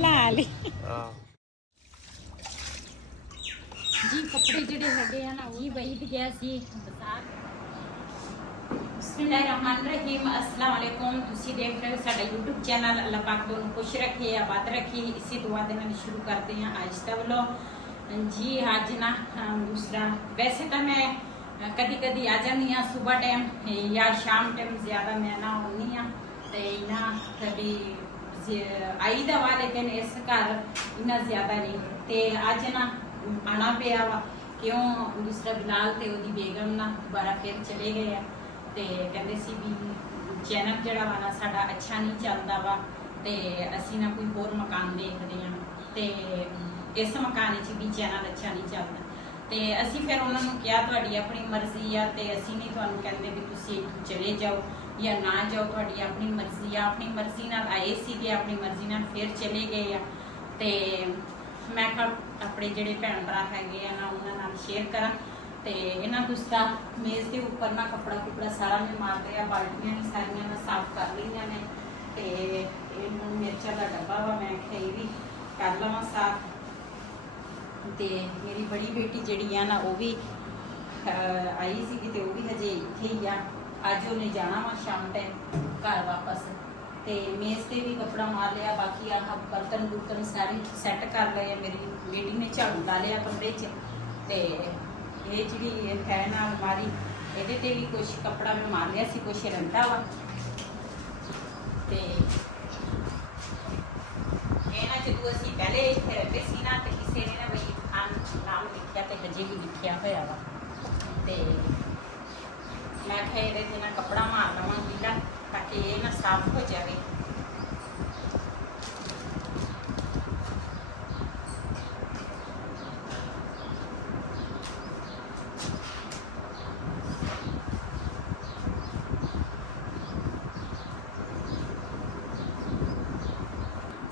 ਲਾ ਲਈ ਆਹ ਜੀ ਕੱਪੜੇ ਜਿਹੜੇ ਹੈਗੇ ਆ ਨਾ ਉਹ ਹੀ ਵਹੀਦ ਗਿਆ ਸੀ ਬਾਜ਼ਾਰ। ਬਿਸਮਿਲ੍ਲਾਹਿਰਰਹਿਮਾਨਿਰਰਹੀਮ। अस्सलाम वालेकुम। ਤੁਸੀਂ ਦੇਖ ਰਹੇ ਹੋ ਸਾਡਾ YouTube ਚੈਨਲ। ਅੱਲਾਹ ਪਾਕ ਤੁਹਾਨੂੰ ਖੁਸ਼ ਰੱਖੇ, ਆਬਾਦ ਰੱਖੇ। ਇਸੇ ਦੁਆ ਦੇ ਨਾਲ ਸ਼ੁਰੂ ਕਰਦੇ ਹਾਂ ਅੱਜ ਦਾ ਵਲੋਗ। ਜੀ ਅੱਜ ਨਾ दूसरा वैसे तो मैं कदी कदी आ जानी हाँ सुबह टाइम या शाम टाइम, ज़्यादा मैं ना आनी हाँ तो इना कभी आई दा वा, लेकिन इस घर इना ज़्यादा नहीं। तो अज ना आना पिया वा क्यों दूसरा बिलाल ते ओदी बेगम ना दोबारा फिर चले गए हैं। तो कहते सी भी चैनल जड़ा वा ना साडा अच्छा नहीं चलता वा, तो असी ना कोई होर मकान देखते हैं। तो इस मकान च भी चैनल अच्छा नहीं चलता। तो असी फिर उन्होंने कहा तुहाडी अपनी मर्जी आ, तो असी नहीं तुहानू कहते भी तुसी इत्थों चले जाओ या ना जाओ, तुहाडी अपनी मर्जी आ। अपनी मर्जी नाल आए सीगे, अपनी मर्जी नाल फिर चले गए आ। तो मैं अपने जिहड़े भैन भरा हैगे आ ना उन्हां नाल शेयर करा। तो इन्हां दूसरा मेज़ के उपर ना कपड़ा कुपड़ा सारा मैं मार दिया, बाल्टियां भी सारियां मैं साफ कर लईआं ने। तो ये हुण मिर्चां दा डब्बा वा, मैं आखिआ ये भी कर लवां साफ। तो मेरी बड़ी बेटी जिहड़ी आ ना वो भी आई सी, तो वो भी हजे इत्थे ही आ। अज उन्हें जाना वा शाम टाइम घर वापस। तो मेज़ से भी कपड़ा मार लिया, बाकी आह बर्तन बुर्तन सारे सैट कर लए। मेरी बेटी ने झाड़ू ला लिया कमरे च। तो ये जी है ना अलमारी, ये भी कुछ कपड़ा मैं मार लिया सी, कुछ रंधा वा। तो ये ना जो असी पहले इतने रहते सी ना, तो किसी ने ना बई खान नाम लिखा, तो हजे भी लिखा होया वा। तो मैं आखिया ये ना कपड़ा मार लवांगी ना, ताकि ये ना साफ हो जाए।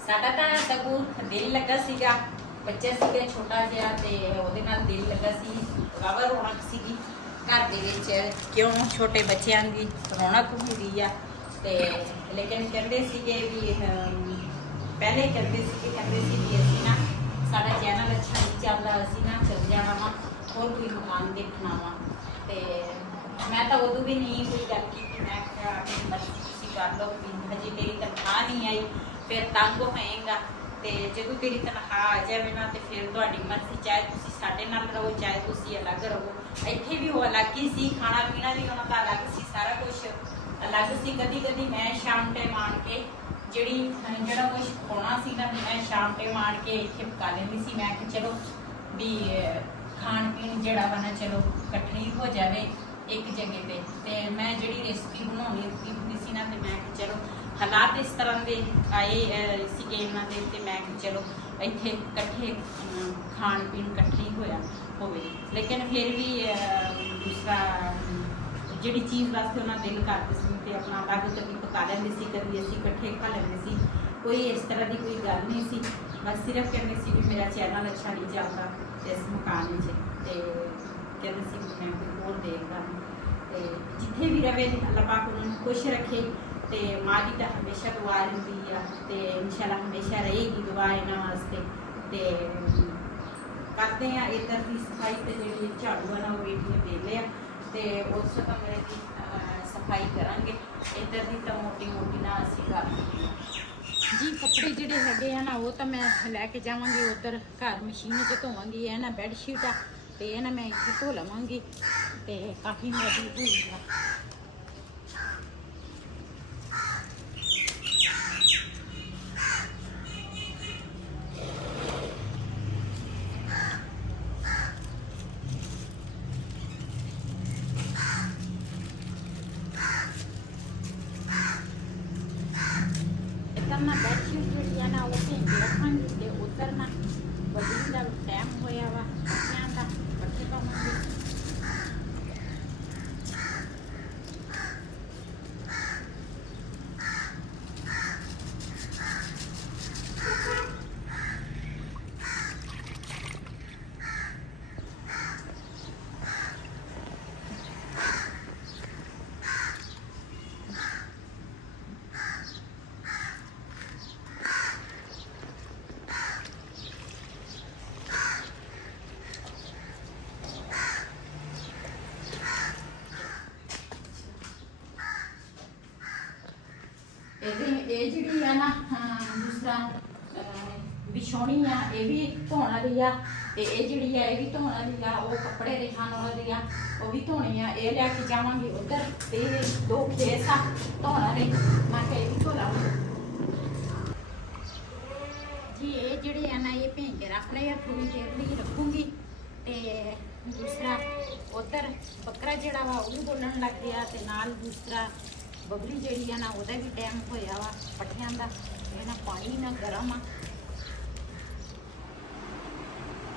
साडा तां सगों दिल लगा सीगा, बच्चा सीगा छोटा जिहा, ते ओहदे नाल दिल लगा सी। वावा रौनक सीगी घर दे विच, क्यों छोटे बच्चों की रौनक हुंदी आ। ते लेकिन कहंदे सीगे भी पहले कहंदे सी भी असीं ना साडा चैनल अच्छा नहीं चलदा, असीं ना चल जाना वा होर कोई मकान देखना वा। ते मैं तो उदों भी नहीं कोई गल कीती, मैं आखिआ अपनी मर्जी तुसीं कर लो, हजे मेरी तनख्वाह नहीं आई फिर तंग होएगा। तो जो तेरी तनख्वाह आ जाए ना, तो फिर तुहाडी मर्जी, चाहे तुसीं साडे नाल रहो चाहे तुसीं अलग रहो। इत्थे भी वो अलग ही सी, खाना पीना भी उन्हां दा अलग सी, सारा कुछ अलग सी। कदी कदी मैं शाम टाइम आण के जिहड़ा कुछ खोना सी ना, मैं शाम टाइम आण के इत्थे पका लैंदी सी। मैं कि चलो भी खाण पीण जिहड़ा वा ना चलो इकट्ठे ही हो जाए एक जगह पे। तो मैं जिहड़ी रेसिपी बनाउणी सी ना, तो मैं कि चलो हालात इस तरह के आए सीगे इन्हां दे, ते मैं कि चलो इत्थे इकट्ठे खाण पीण इकट्ठे ही होया होवे। लेकिन फिर भी दूसरा जिहड़ी चीज़ वास्ते उन्हां दिल करदे सी, ते अपना अलग कभी पका लैंदे सी, कभी असीं इकट्ठे खा लैंदे सी। कोई इस तरह की कोई गल नहीं सी, बस सिर्फ कहंदे सी भी मेरा चैनल अच्छा नहीं चलता इस मकान च। ते कहंदे सी भी मैं कोई होर देखदा। ते जिथे भी रवे अल्लाह पाक उन्हें खुश रखे। तो माँ की तो हमेशा दुआ रहती है, तो इंशाल्लाह हमेशा रहेगी दुआ इन्हां वास्ते। तो करते हैं इधर की सफाई, तो जी झाड़ू है ना वो बेटी ने दे लिया, तो उस कमरे की सफाई करांगे। इधर की तो मोटी मोटी ना असीं कर जी कपड़े जिहड़े हैगे आ ना वो तो मैं लैके जावांगी उधर घर मशीन च धोवांगी। है ना बैडशीट आ, तो ये ना मैं इत्थे धो लवांगी, तो काफ़ी मैली हुई है। ना बैडशीट जी ना वो भेज रखांगी, तो उधर ना बड़ी का टाइम होया वा बच्चों का बच्चे पावांगे। ਇਹ ਜਿਹੜੀ ਆ ਨਾ ਦੂਸਰਾ ਵਿਛਾਉਣੀ ਆ, ਇਹ ਵੀ ਧੋਣ ਵਾਲੀ ਆ, ਤੇ ਇਹ ਜਿਹੜੀ ਆ ਇਹ ਵੀ ਧੋਣ ਵਾਲੀ ਆ। ਉਹ ਕੱਪੜੇ ਰਿਹਾਨ ਵਾਲੇ ਆ, ਉਹ ਵੀ ਧੋਣੇ ਆ। ਇਹ ਲੈ ਕੇ ਜਾਵਾਂਗੇ ਉੱਧਰ, ਤੇ 2 ਖੇਸ ਆ ਧੋਣ ਵਾਲੇ, ਮੈਂ ਕਿਹਾ ਇਹ ਵੀ ਧੋ ਲਾਂਗੇ ਜੀ। ਇਹ ਜਿਹੜੇ ਆ ਨਾ ਇਹ ਭੇਂ ਕੇ ਰੱਖ ਲਏ ਆ, ਥੋੜੀ ਦੇਰ ਲਈ ਰੱਖੂੰਗੀ। ਤੇ ਦੂਸਰਾ ਉੱਧਰ ਬੱਕਰਾ ਜਿਹੜਾ ਵਾ ਉਹ ਵੀ ਬੋਲਣ ਲੱਗ ਗਿਆ, ਤੇ ਨਾਲ ਦੂਸਰਾ ਬਬਲੀ ਜਿਹੜੀ ਆ ਨਾ ਉਹਦਾ ਵੀ ਟਾਈਮ ਹੋਇਆ ਵਾ ਪੱਠਿਆਂ ਦਾ। ਇਹ ਨਾ ਪਾਣੀ ਨਾ ਗਰਮ ਆ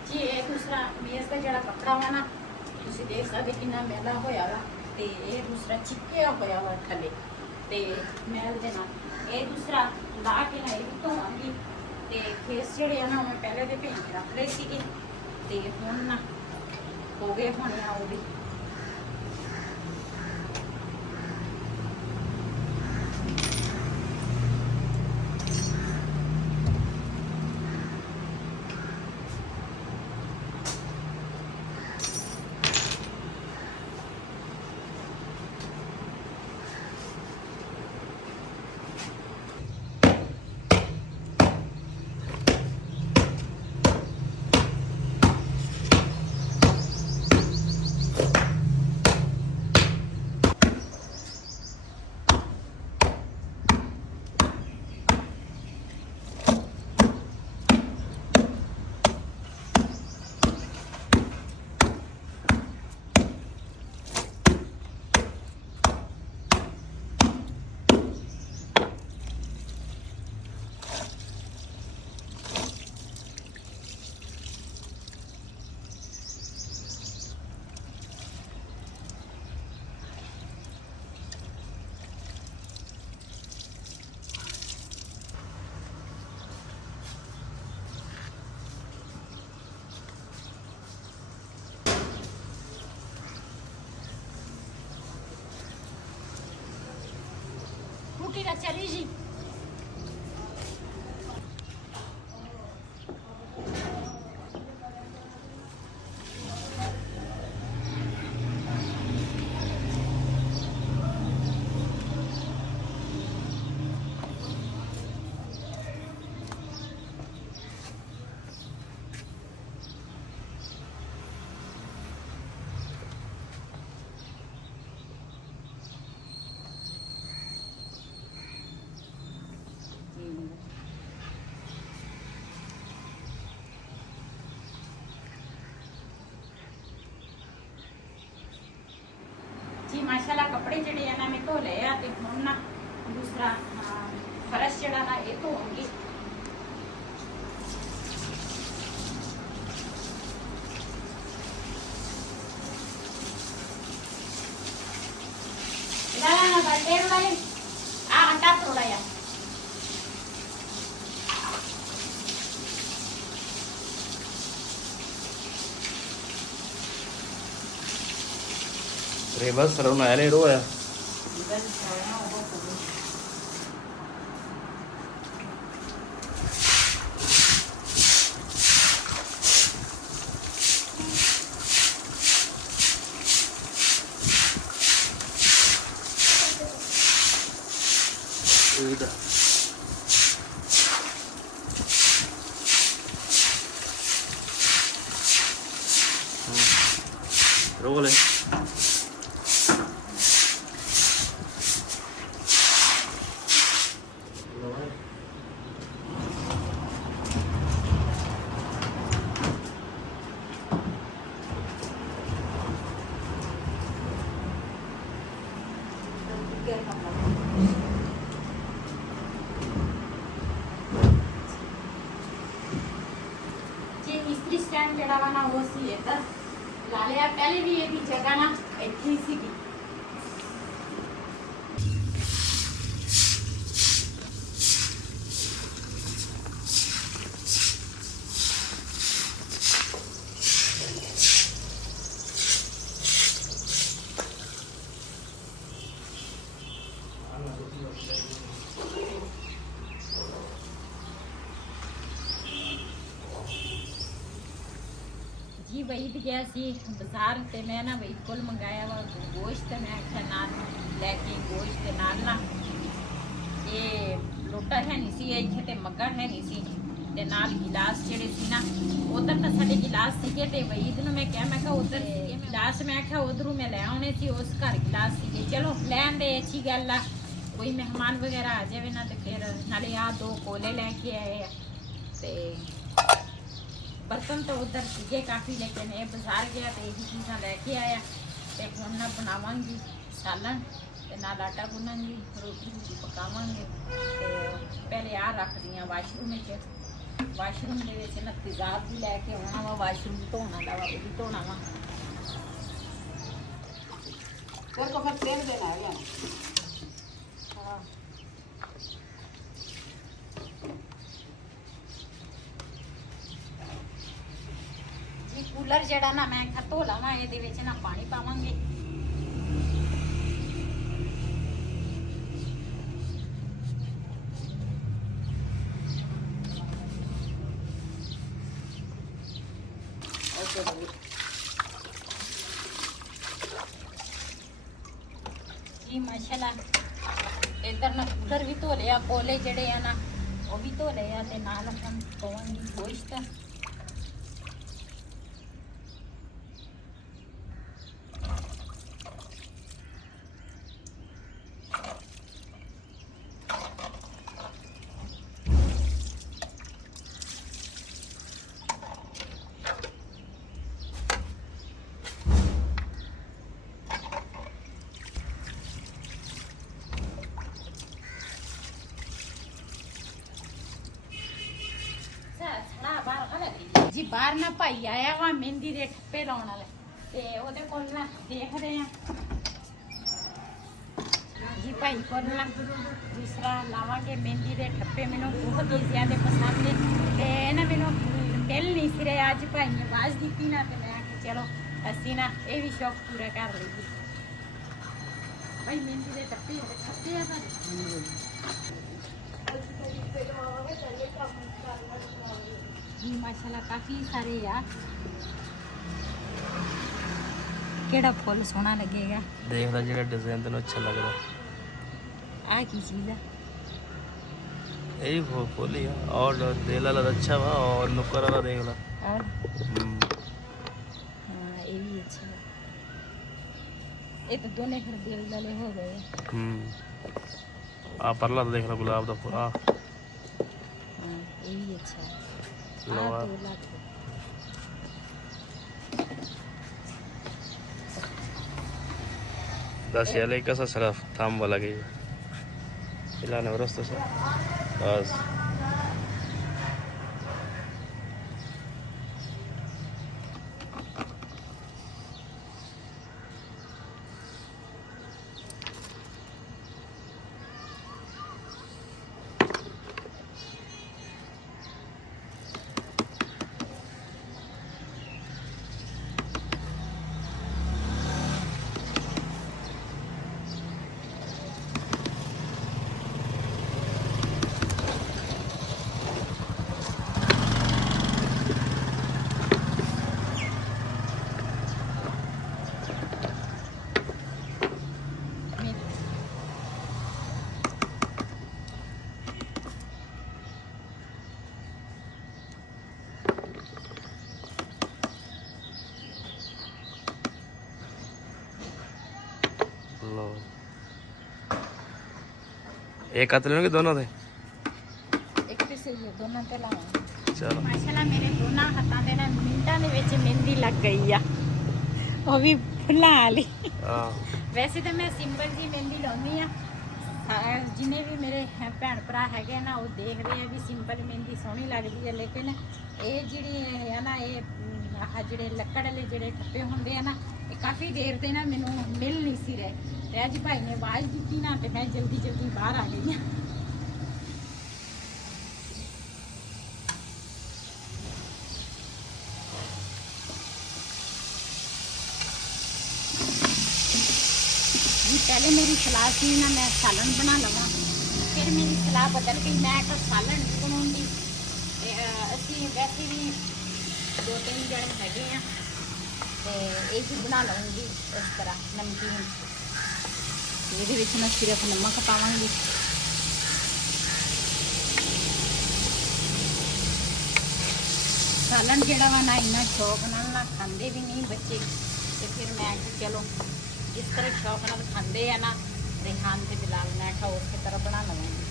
ਜੀ। ਇਹ ਦੂਸਰਾ ਮੇਜ਼ ਦਾ ਜਿਹੜਾ ਕੱਪੜਾ ਵਾ ਨਾ ਤੁਸੀਂ ਦੇਖ ਸਕਦੇ ਕਿੰਨਾ ਮੈਲਾ ਹੋਇਆ ਵਾ, ਤੇ ਇਹ ਦੂਸਰਾ ਚਿਪਕਿਆ ਹੋਇਆ ਵਾ ਥੱਲੇ ਤੇ ਮੈਲ ਦੇ ਨਾਲ। ਇਹ ਦੂਸਰਾ ਲਾ ਕੇ ਨਾ ਇਹ ਵੀ ਧੋਵਾਂਗੀ। ਤੇ ਖੇਸ ਜਿਹੜੇ ਆ ਨਾ ਮੈਂ ਪਹਿਲੇ ਦੇ ਭੇਜ ਕੇ ਰੱਖ ਲਏ ਸੀਗੇ, ਤੇ ਹੁਣ ਨਾ ਹੋ ਗਏ ਹੋਣੇ ਆ ਉਹ ਵੀ। Tira Charigi. जी माशाल्लाह कपड़े जड़े है ना मैं धो ले आ, ते हुण ना दूसरा फर्श जड़ा ना ये धोऊंगी। ना बटे रोड़ा आ आटा थोड़ा या Reba sarau na ele ro ya. Udah. Roll इस्त्री स्टैंड जड़ा वा ना वो सी इधर ला लिया। पहले भी ये भी जगह ना इतनी सी की जी वहीद गया सी बाजार ते मैं ना वहीद कोल मंगाया वा गोश्त। मैं आख्या नाल लैके गोश्त नाल ना ये ਲੋਟਾ ਹੈ ਨਹੀਂ ਸੀ ਇੱਥੇ ਤੇ ਮੱਗਾ ਹੈ ਨਹੀਂ ਸੀ ਤੇ ਨਾਲ ਗਿਲਾਸ ਜਿਹੜੇ ਸੀ ਨਾ ਉਧਰ ਤਾਂ ਸਾਡੇ ਗਿਲਾਸ ਸੀਗੇ ਤੇ ਵਈਦ ਨੂੰ ਮੈਂ ਕਿਹਾ ਮੈਂ ਕਿਹਾ ਉਧਰ ਗਿਲਾਸ ਮੈਂ ਕਿਹਾ ਉਧਰੋਂ ਮੈਂ ਲੈ ਆਉਣੇ ਸੀ ਉਸ ਘਰ ਗਿਲਾਸ ਸੀਗੇ ਚਲੋ ਲੈਣ ਦੇ ਅੱਛੀ ਗੱਲ ਆ ਕੋਈ ਮਹਿਮਾਨ ਵਗੈਰਾ ਆ ਜਾਵੇ ਨਾ ਤੇ ਫਿਰ ਨਾਲੇ ਆ 2 ਕੋਲੇ ਲੈ ਕੇ ਆਏ ਆ ਤੇ ਬਰਤਨ ਤਾਂ ਉਧਰ ਸੀਗੇ ਕਾਫੀ ਲੇਕਿਨ ਇਹ ਬਾਜ਼ਾਰ ਗਿਆ ਤੇ ਇਹੀ ਚੀਜ਼ਾਂ ਲੈ ਕੇ ਆਇਆ ਤੇ ਹੁਣ ਨਾ ਬਣਾਵਾਂਗੀ ਸਾਲਣ ਤੇ ਨਾਲ ਆਟਾ ਗੁੰਨਾਂਗੀ ਰੋਟੀ ਪਕਾਵਾਂਗੇ ਤੇ ਪਹਿਲੇ ਆ ਰੱਖਦੀ ਆ ਵਾਸ਼ਰੂਮ ਵਿੱਚ ਵਾਸ਼ਰੂਮ ਦੇ ਵਿੱਚ ਨਾ ਤੇਜ਼ਾਬ ਵੀ ਲੈ ਕੇ ਆਉਣਾ ਵਾ ਵਾਸ਼ਰੂਮ ਧੋਣਾ ਦਾ ਵਾ ਉਹ ਵੀ ਧੋਣਾ ਵਾ तेरे को फिर तेल देना है यार ਹਾਂ ਜੀ ਕੂਲਰ ਜਿਹੜਾ ਨਾ ਮੈਂ ਕਿਹਾ ਧੋ ਲਾਵਾਂ ਇਹਦੇ ਵਿੱਚ ਨਾ ਪਾਣੀ ਪਾਵਾਂਗੇ जी माशाल्लाह इधर ना कूलर भी धो लिया कोले जड़े आ ना वो भी धो लिया ते नाल हम पावांगे गोश्त जी बाहर ना भाई आया वा मेहंदी दे ठप्पे लाउण वाले ते ओदे कोल ना देखदे आ जी भाई कोल ना दूसरा लावांगे मेहंदी दे ठप्पे मैनू बहुत ही ज्यादा पसंद है ते ना मैनू मिल नहीं सी रहे अज भाई ने आवाज दी ना ते मैं आखिया चलो असी ना ये भी शौक पूरा कर लईए भाई मेहंदी दे ठप्पे आ जी माशाल्लाह काफी सारे यार केड़ा फुल सोहना लगेगा देख ला जेड़ा डिजाइन तेन अच्छा लगदा आ की चीज है यही वो फुल ही है और दिल वाला अच्छा वा और नुक्कर वाला देख ला और हाँ ये भी अच्छा है ये तो दोनों फिर दिल वाले हो गए आ परला तो देख ला गुलाब दा फुल हाँ ये भी अच्छा है लोहा दस याले कसा सरफ थांब वाला गई इला ने रस्तो से बस लो एक हाथ लेंगे दोनों थे एक पे से ये दोनों पे लावांगे चलो माशाल्लाह मेरे दोनों हाथां दे ना मिंटां दे विच मेहंदी लग गई आ ਉਹ ਵੀ ਫੁੱਲਾਂ ਵਾਲੀ ਵੈਸੇ ਤਾਂ ਮੈਂ ਸਿੰਪਲ ਜੀ ਮਹਿੰਦੀ ਲਾਉਂਦੀ ਆ ਜਿੰਨੇ ਵੀ ਮੇਰੇ ਭੈਣ ਭਰਾ ਹੈਗੇ ਨਾ ਉਹ ਦੇਖਦੇ ਆ ਵੀ ਸਿੰਪਲ ਮਹਿੰਦੀ ਸੋਹਣੀ ਲੱਗਦੀ ਹੈ ਲੇਕਿਨ ਇਹ ਜਿਹੜੀ ਆ ਨਾ ਇਹ ਆਹ ਜਿਹੜੇ ਲੱਕੜ ਵਾਲੇ ਜਿਹੜੇ ਠੱਪੇ ਹੁੰਦੇ ਆ ਨਾ ਇਹ ਕਾਫੀ ਦੇਰ ਤੇ ਨਾ ਮੈਨੂੰ ਮਿਲ ਨਹੀਂ ਸੀ ਰਹੇ ਤੇ ਅੱਜ ਭਾਈ ਨੇ ਆਵਾਜ਼ ਦਿੱਤੀ ਨਾ ਤੇ ਮੈਂ ਜਲਦੀ ਜਲਦੀ ਬਾਹਰ ਆ ਗਈ ਆ पहले मेरी सलाह थी ना मैं सालन बना लवां फिर मेरी सलाह बदल गई मैं एक सालन बनाऊंगी असी वैसे भी 2-3 जने हैगे हैं तो ये बना लवांगी इस तरह नमकीन ये मैं सिर्फ नमक पावांगी ਸਾਲਣ ਜਿਹੜਾ ਵਾ ਨਾ ਇੰਨਾ ਸ਼ੌਕ ਨਾਲ ਨਾ ਖਾਂਦੇ ਵੀ ਨਹੀਂ ਬੱਚੇ, ਤੇ ਫਿਰ ਮੈਂ ਕਿਹਾ ਚਲੋ ਜਿਸ ਤਰ੍ਹਾਂ ਸ਼ੌਕ ਨਾਲ ਖਾਂਦੇ ਆ ਨਾ ਰਿਹਾਨ ਤੇ ਬਿਲਾਲ, ਮੈਂ ਕਿਹਾ ਉਸੇ ਤਰ੍ਹਾਂ ਬਣਾ ਲਵਾਂਗੀ।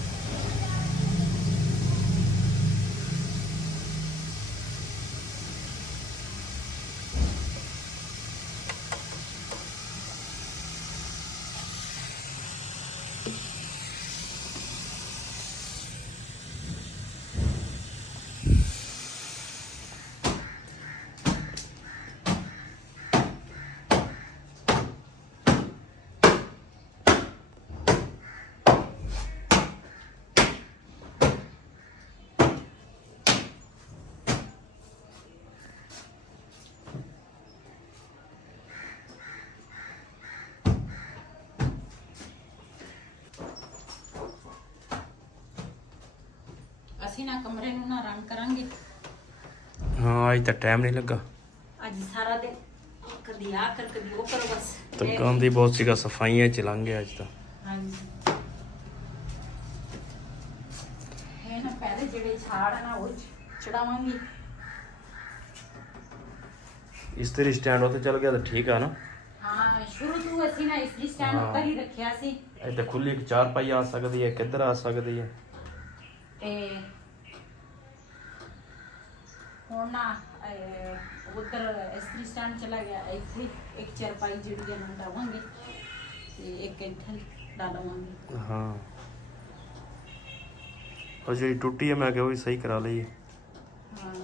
ਅਸੀਂ ਨਾ ਕਮਰੇ ਨੂੰ ਨਾ ਰੰਗ ਕਰਾਂਗੇ ਹਾਂ ਅੱਜ ਤਾਂ ਟਾਈਮ ਨਹੀਂ ਲੱਗਾ, ਅੱਜ ਸਾਰਾ ਦਿਨ, ਕਦੀ ਆ ਕਰ ਕਦੀ ਉਹ ਕਰੋ ਬਸ। ਤਾਂ ਗੰਦ ਹੀ ਬਹੁਤ ਸੀਗਾ, ਸਫਾਈਆਂ ਚ ਲੰਘ ਗਿਆ ਅੱਜ ਤਾਂ। ਹਾਂਜੀ ਇਹ ਨਾ ਪਹਿਲੇ ਜਿਹੜੇ ਛਾੜ ਆ ਨਾ ਉਹ ਚੜਾਵਾਂਗੀ। ਇਸਤਰੀ ਸਟੈਂਡ ਉੱਤੇ ਚੱਲ ਗਿਆ ਤਾਂ ਠੀਕ ਆ ਨਾ। ਹਾਂ ਸ਼ੁਰੂ ਤੋਂ ਅਸੀਂ ਨਾ ਇਸਦੀ ਸਟੈਂਡ ਹਾਂ। ਉੱਪਰ ਹੀ ਰੱਖਿਆ ਸੀ, ਇੱਥੇ ਖੁੱਲੀ ਇੱਕ ਚਾਰਪਾਈ ਆ ਸਕਦੀ ਹੈ, ਕਿੱਧਰ ਆ ਸਕਦੀ ਹੈ। ਤੇ ਹੁਣ ਨਾ ਉਧਰ ਇਸਤਰੀ ਸਟੈਂਡ ਚਲਾ ਗਿਆ, ਇੱਥੇ ਇੱਕ ਚਾਰਪਾਈ ਜਿਹੜੀ ਹੈ ਨਾ ਡਾਵਾਂਗੇ ਤੇ ਇੱਕ ਇੱਥੇ ਡਾਲਵਾਂਗੇ। ਹਾਂ ਉਹ ਜਿਹੜੀ ਟੁੱਟੀ ਹੈ ਮੈਂ ਕਿਹਾ ਉਹ ਵੀ ਸਹੀ ਕਰਾ ਲਈਏ। ਹਾਂ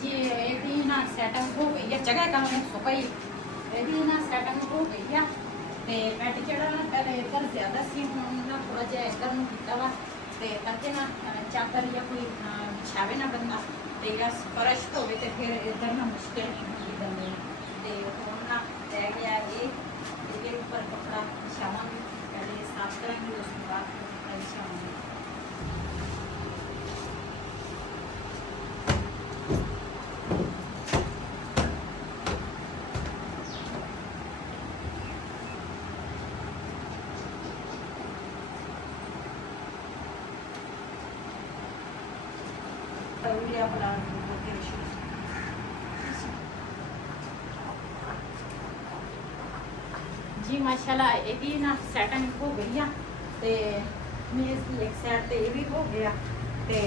जी यदि ना सेटिंग हो गई है, जगह कम है सफाई यदि ना सेटिंग हो गई है ते बैठ ਜਿਹੜਾ ਨਾ ਪਹਿਲੇ ਇੱਧਰ ਜ਼ਿਆਦਾ ਸੀ, ਹੁਣ ਨਾ ਥੋੜਾ ਜਿਹਾ ਇੱਧਰ ਨੂੰ ਕੀਤਾ ਵਾ ਤੇ ਤਾਂ ਨਾ ਚਾਦਰ ਜਾਂ ਕੋਈ ਵਿਛਾਵੇ ਨਾ ਬੰਦਾ ਤੇ ਜਾਂ ਫਰਸ਼ ਹੋਵੇ ਤੇ ਫਿਰ ਇੱਧਰ ਨਾ ਮੁਸ਼ਕਿਲ ਨਹੀਂ ਹੁੰਦੀ ਬੰਦੇ ਨੂੰ। ਤੇ ਹੁਣ ਨਾ ਰਹਿ ਗਿਆ ਇਹ, ਇਹਦੇ ਉੱਪਰ ਕੱਪੜਾ ਵਿਛਾਵਾਂਗੇ, ਪਹਿਲੇ ਸਾਫ਼ ਕਰਾਂਗੇ ਉਸ ਤੋਂ ਬਾਅਦ ਕੱਪੜਾ ਵਿਛਾਵਾਂਗੇ। जी माशाल्लाह ਇਹਦੀ ਨਾ ਸੈਟਿੰਗ ਹੋ ਗਈ ਆ ਤੇ ਮੇਜ਼ ਦੀ ਇੱਕ ਸਾਈਡ ਤੇ ਇਹ ਵੀ ਹੋ ਗਿਆ ਤੇ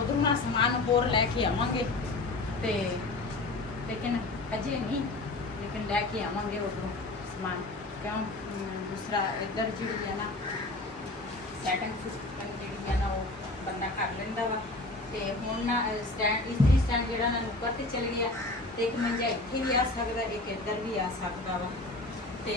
ਉਧਰੋਂ ਨਾ ਸਮਾਨ ਹੋਰ ਲੈ ਕੇ ਆਵਾਂਗੇ ਤੇ ਲੇਕਿਨ ਅਜੇ ਨਹੀਂ, ਲੇਕਿਨ ਲੈ ਕੇ ਆਵਾਂਗੇ ਉਧਰੋਂ ਸਮਾਨ, ਕਿਉਂ ਦੂਸਰਾ ਇੱਧਰ ਜਿਹੜੀ ਹੈ ਨਾ ਸੈਟਿੰਗ ਜਿਹੜੀ ਹੈ ਨਾ ਉਹ ਬੰਦਾ ਕਰ ਲੈਂਦਾ ਵਾ। ਤੇ ਹੁਣ ਨਾ ਸਟੈਂਡ ਇਸਤਰੀ ਸਟੈਂਡ ਜਿਹੜਾ ਨਾ ਉੱਪਰ ਤੇ ਚਲ ਗਿਆ ਤੇ ਇੱਕ ਮੰਜਾ ਇੱਥੇ ਵੀ ਆ ਸਕਦਾ, ਇੱਕ ਇੱਧਰ ਵੀ ਆ ਸਕਦਾ ਵਾ। ਤੇ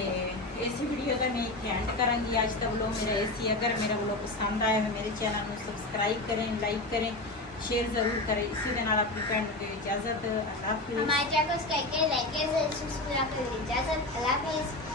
ਇਸ ਵੀਡੀਓ ਦਾ ਮੈਂ ਇੱਥੇ ਐਂਡ ਕਰਾਂਗੀ ਅੱਜ ਦਾ ਵਲੋਗ ਮੇਰਾ ਇਹ ਸੀ। ਅਗਰ ਮੇਰਾ ਵਲੋਗ ਪਸੰਦ ਆਇਆ ਹੈ ਮੇਰੇ ਚੈਨਲ ਨੂੰ ਸਬਸਕ੍ਰਾइब करें, लाइक करें, शेयर ज़रूर करें। इसी के नाल अपनी भैन को इजाज़त। अल्लाह हाफिज़। हमारे चैनल को लाइक करें, सब्सक्राइब करें। इजाज़त। अल्लाह हाफिज़।